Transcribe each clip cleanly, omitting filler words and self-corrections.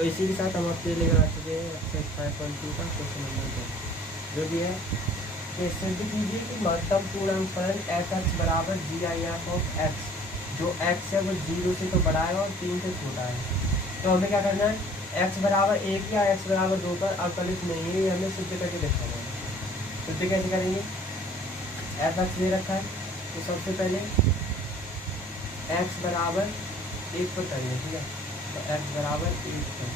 तो इसी के साथ हम आपके लेकर आ चुके हैं एक्सरसाइज 5.2 का क्वेश्चन नंबर 2, जो भी है कि सिद्ध कीजिए कि महत्तम पूर्णांक फलन एफ एक्स बराबर G I F of x, जो एक्स है वो 0 से तो बड़ा है और 3 से छोटा है। तो हमें क्या करना है, एक्स बराबर 1 या एक्स बराबर 2 पर अवकलित नहीं है, ये हमें सिद्ध करके दिखाना है। सिद्ध कैसे करेंगे, एफ एक्स दे रखा है तो सबसे पहले एक्स बराबर 1 पर करेंगे, ठीक है। तो एक्स बराबर 1 पर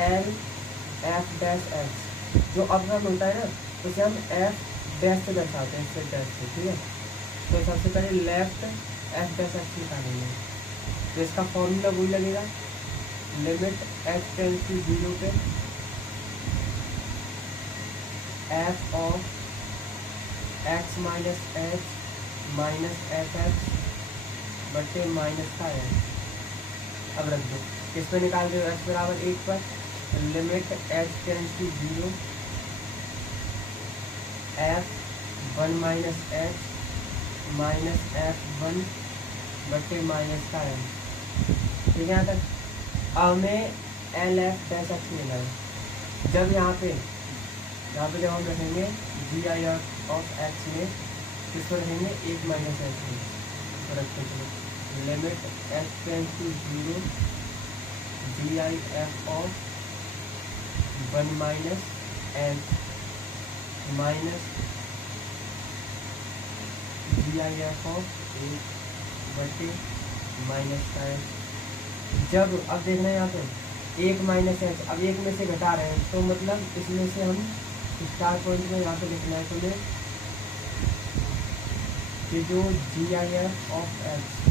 एल एफ डैश एक्स, जो अवकलन होता है ना उसे हम एफ डैश से दर्शाते हैं, इससे डैश से, ठीक है। तो सबसे पहले लेफ्ट एफ डैश एक्स निकालेंगे, तो इसका फॉर्मूला वही लगेगा, लिमिट एक्स टेंड्स टू 0 पे F of x minus h minus f x बटे माइनस का एच। अब रख दो, किस पे निकाल दो, एक्स बराबर 1 पर limit x tends to 0 f 1 minus h minus f 1 बटे माइनस का एच, ठीक है। यहाँ तक अब हमें एल एफ डैश एक्स मिला है। जब यहाँ पे जब हम रखेंगे जी आई एफ ऑफ एक्स में किसको रखेंगे, 1 माइनस एक्स में, तो रखते चलो limit x tends to 0 g I F of 1 minus x minus g I F of 1 बटे माइनस का एच। जब अब देखना है यहाँ पे 1 माइनस एच, अब 1 में से घटा रहे हैं तो मतलब इसमें से हम स्टार पॉइंट में यहाँ पे लिखना है तुम्हें कि जो जी आई एफ ऑफ एक्स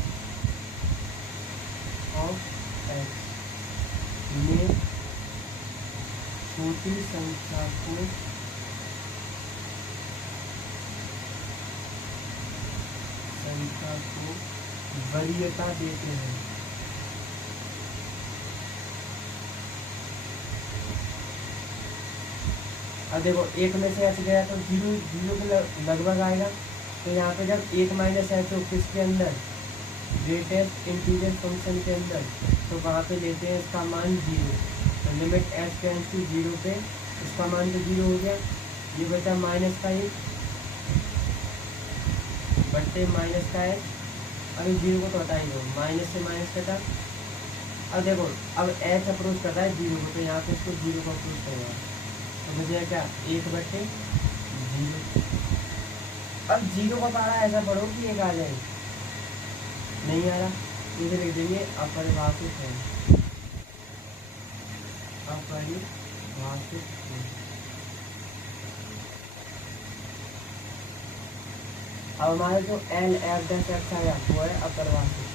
में छोटी संख्या को वरीयता देते हैं। अब देखो 1 में से एच गया तो 0 के लगभग आएगा, तो यहाँ पे जब 1 माइनस एच हो किसके अंदर, ग्रेटेस्ट इंटीजर फंक्शन के अंदर, तो वहाँ पे लेते हैं इसका मान 0, तो लिमिट एच टेंड्स टू 0 पे इसका मान तो 0 हो गया, ये बचा माइनस का 1 बट्टे माइनस का एच। अभी 0 को तो हटा ही दो, माइनस से माइनस कटा। अब देखो अब एच अप्रोच कर रहा है 0 को, तो यहाँ पे इसको 0 को अप्रोच करेगा, तो मुझे क्या 1 बटे 0। अब 0 का पारा ऐसा पढ़ो कि 1 आ जाए, नहीं आ रहा, इसे लिख देंगे अपरिभाषित है, अपरिभाषित है। अब हमारा जो एल एफ डैश एक्स आया वो है अपरिभाषित,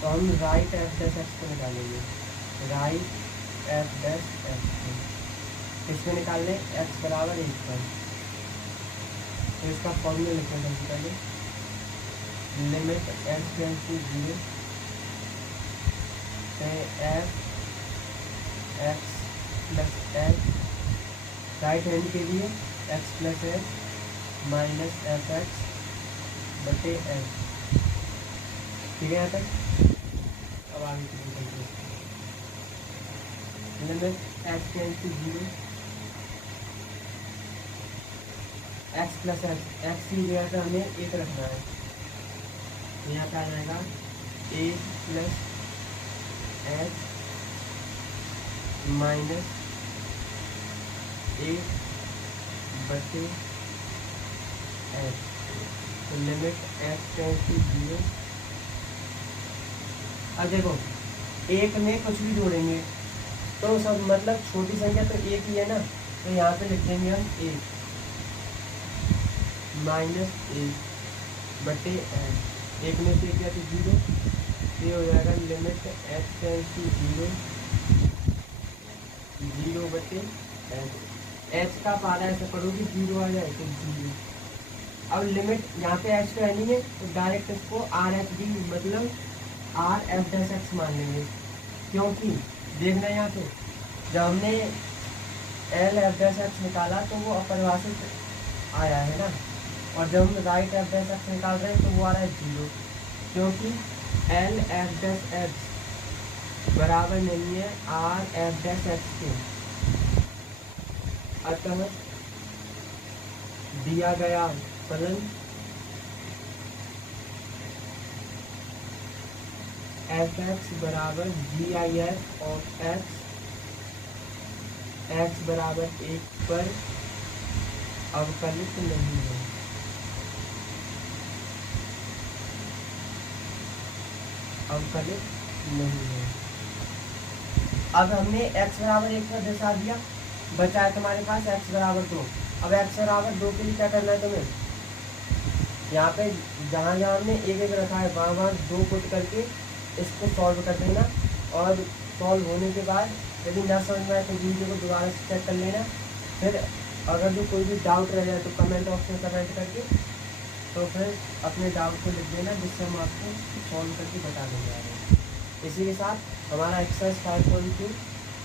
तो हम राइट एफ डैश एक्स को निकालेंगे, राइट एफ डैश एक्स इसमें निकाल लें एक्स बराबर 1 पर, तो इसका फॉर्मूला लिखते हैं सबसे पहले, limit x tends to 0 f x plus h, right hand के लिए x plus h minus f x बटे एच, ठीक है। यहाँ तक अब आगे limit x tends to 0 x plus h, x की जगह पे हमें 1 रखना है, तो यहाँ पे आ जाएगा 1 प्लस एच माइनस 1 बटे एच, तो लिमिट एक्स टेंड्स टू 0। अब देखो 1 में कुछ भी जोड़ेंगे तो सब मतलब छोटी संख्या तो 1 ही है ना, तो यहाँ पे लिख देंगे हम 1 माइनस 1 बटे एच, 1 में से क्या तो 0, ये हो जाएगा लिमिट एक्स टेंड्स टू 0 बटे एच। एच का पारा ऐसा पढ़ो कि 0 आ जाए तो 0। अब लिमिट यहाँ पे एच तो है नहीं है, तो डायरेक्ट इसको आर एफ डी मतलब आर एफ डैश एक्स मान लेंगे, क्योंकि देखना यहाँ पे जब हमने एल एफ डैश एक्स निकाला तो वो अपरिभाषित आया है ना, और जब हम राइट एफ डैश एक्स निकाल रहे हैं तो वो आ रहा है 0, क्योंकि एल एफ डैश एक्स बराबर नहीं है आर एफ डैश एक्स के। अतः दिया गया फलन एफ एक्स बराबर G I F of X X बराबर 1 पर अवकलित नहीं है। अवकलित नहीं है। अब हमने x बराबर 1 पर दर्शा दिया, बचा है तुम्हारे पास x बराबर 2। अब x बराबर 2 के लिए क्या करना है तुम्हें, यहाँ पे जहाँ जहाँ हमने एक एक रखा है वहाँ वहाँ 2 पुट करके इसको सॉल्व कर देना। और सॉल्व होने के बाद यदि ना समझ में आए तो वीडियो को दोबारा से चेक कर लेना। फिर अगर जो कोई भी डाउट रह जाए तो कमेंट बॉक्स में कमेंट करके तो फिर अपने डाउट को लिख देना, जिससे हम आपको सॉल्व करके बता देंगे। इसी के साथ हमारा एक्सरसाइज 5.2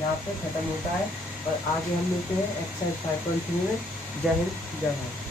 यहाँ पे ख़त्म होता है और आगे हम मिलते हैं एक्सरसाइज 5.3 में। जय हिंद जय भारत।